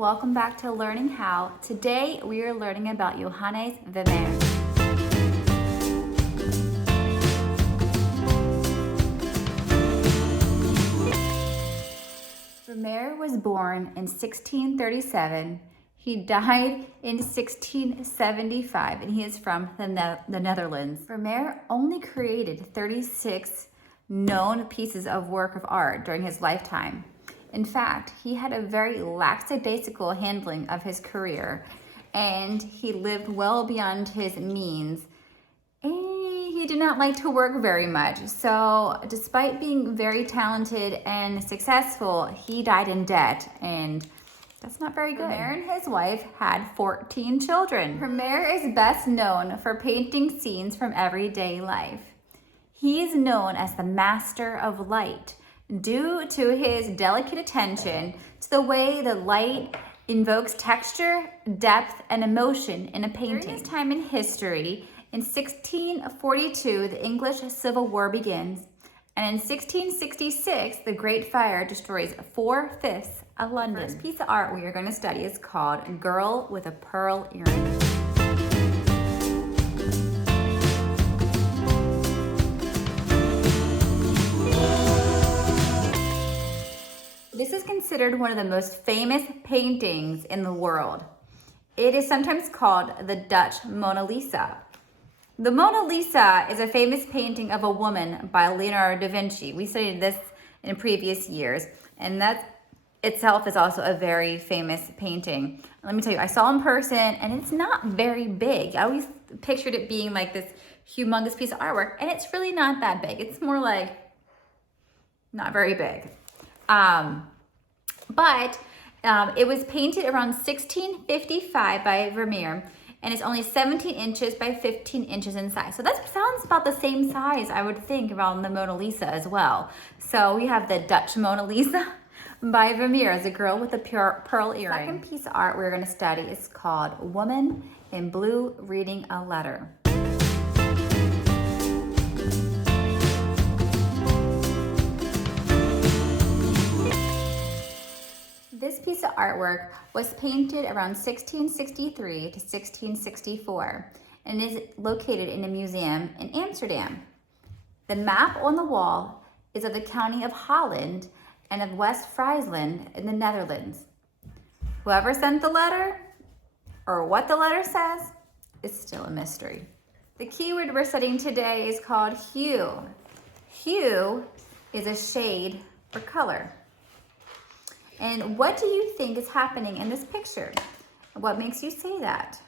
welcome back to Learning How. Today we are learning about Johannes Vermeer. Vermeer was born in 1637. He died in 1675 and he is from the Netherlands. Vermeer only created 36 known pieces of work of art during his lifetime. In fact, he had a very lackadaisical handling of his career and he lived well beyond his means. He did not like to work very much. So despite being very talented and successful, he died in debt, and that's not very good. Vermeer and his wife had 14 children. Vermeer is best known for painting scenes from everyday life. He is known as the master of light due to his delicate attention to the way the light invokes texture, depth, and emotion in a painting. During his time in history, in 1642, the English Civil War begins, and in 1666, the Great Fire destroys 4/5 of London. The first piece of art we are going to study is called Girl with a Pearl Earring. This is considered one of the most famous paintings in the world. It is sometimes called the Dutch Mona Lisa. The Mona Lisa is a famous painting of a woman by Leonardo da Vinci. We studied this in previous years, and that itself is also a very famous painting. Let me tell you, I saw it in person, and it's not very big. I always pictured it being like this humongous piece of artwork, and it's really not that big. It's more like not very big. But it was painted around 1655 by Vermeer, and it's only 17 inches by 15 inches in size. So that sounds about the same size, I would think, around the Mona Lisa as well. So we have the Dutch Mona Lisa by Vermeer as a girl with a pearl earring. The second piece of art we're going to study is called Woman in Blue Reading a Letter. This piece of artwork was painted around 1663 to 1664 and is located in a museum in Amsterdam. The map on the wall is of the county of Holland and of West Friesland in the Netherlands. Whoever sent the letter or what the letter says is still a mystery. The keyword we're studying today is called hue. Hue is a shade or color. And what do you think is happening in this picture? What makes you say that?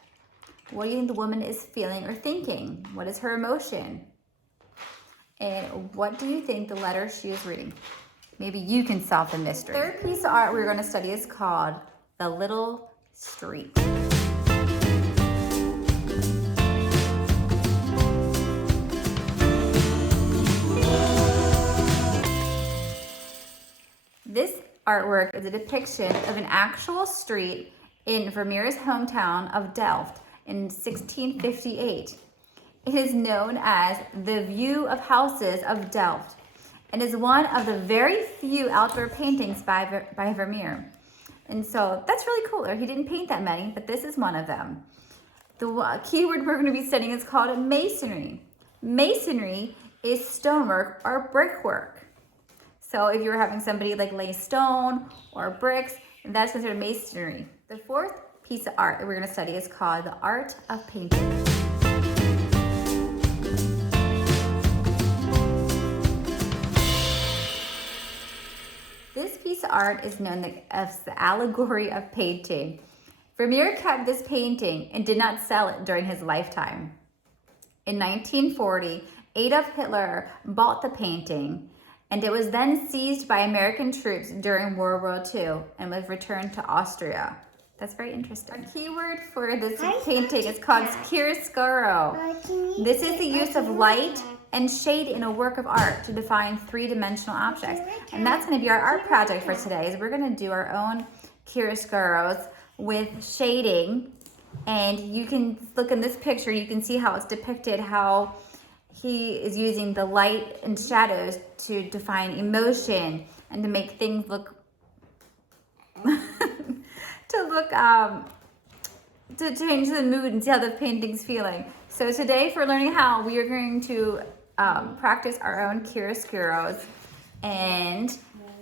What do you think the woman is feeling or thinking? What is her emotion? And what do you think the letter she is reading? Maybe you can solve the mystery. The third piece of art we're going to study is called The Little Street. This artwork is a depiction of an actual street in Vermeer's hometown of Delft in 1658. It is known as the View of Houses of Delft and is one of the very few outdoor paintings by Vermeer. And so that's really cool. He didn't paint that many, but this is one of them. The keyword we're going to be studying is called masonry. Masonry is stonework or brickwork. So if you're having somebody like lay stone or bricks, that's considered masonry. The fourth piece of art that we're going to study is called the art of painting. This piece of art is known as the allegory of painting. Vermeer kept this painting and did not sell it during his lifetime. In 1940, Adolf Hitler bought the painting, and it was then seized by American troops during World War II and was returned to Austria. That's very interesting. Our keyword for this painting is called chiaroscuro. This is the use of light and shade in a work of art to define three-dimensional objects. And that's going to be our art project for today, is we're going to do our own chiaroscuros with shading. And you can look in this picture, you can see how it's depicted, how he is using the light and shadows to define emotion and to make things look look, to change the mood and see how the painting's feeling. So today for learning how, we are going to practice our own chiaroscuros, and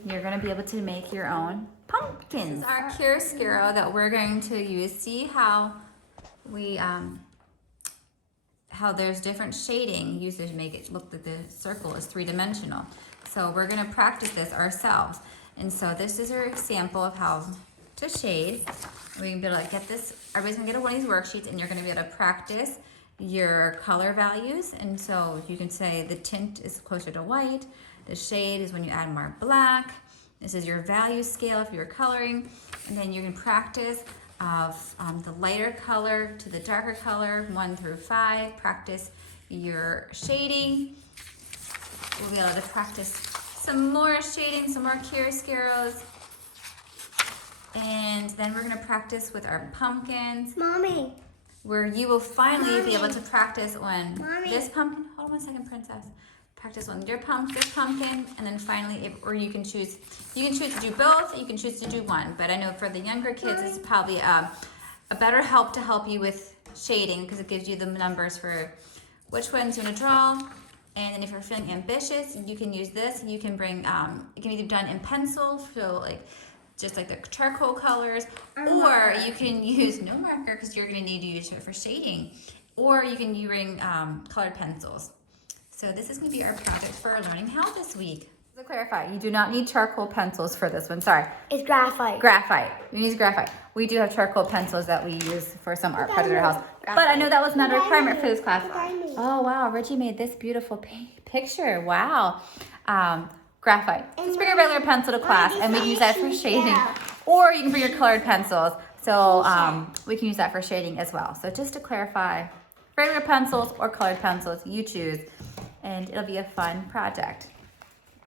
you're gonna be able to make your own pumpkins. This is our chiaroscuro that we're going to use. See how we, how there's different shading used to make it look that the circle is three-dimensional. So we're gonna practice this ourselves. And so this is our example of how to shade. We can be able to get this, everybody's gonna get one of these worksheets, and you're gonna be able to practice your color values. And so you can say the tint is closer to white, the shade is when you add more black. This is your value scale if you're coloring. And then you can practice of the lighter color to the darker color, 1 through 5. Practice your shading. We'll be able to practice some more shading, some more chiaroscuros. And then we're gonna practice with our pumpkins. Mommy. Where you will finally be able to practice on Mommy. this pumpkin. Hold on 1 second, princess. Practice on your this pumpkin, and then finally, or you can choose to do both, you can choose to do one. But I know for the younger kids, it's probably a better help to help you with shading, because it gives you the numbers for which ones you want to draw. And then if you're feeling ambitious, you can use this. You can bring, it can be done in pencil, so like, just like the charcoal colors, or you can use no marker because you're gonna need to use it for shading, or you can bring colored pencils. So this is gonna be our project for our learning how this week. To clarify, you do not need charcoal pencils for this one, sorry. It's graphite. Graphite, we use graphite. We do have charcoal pencils that we use for some art projects at our house. But I know that was not a requirement for this class. Oh wow, Reggie made this beautiful picture, wow. Graphite. Just bring a regular pencil to class, and we can use that for shading. Or you can bring your colored pencils. So we can use that for shading as well. So just to clarify, regular pencils or colored pencils, you choose. And it'll be a fun project.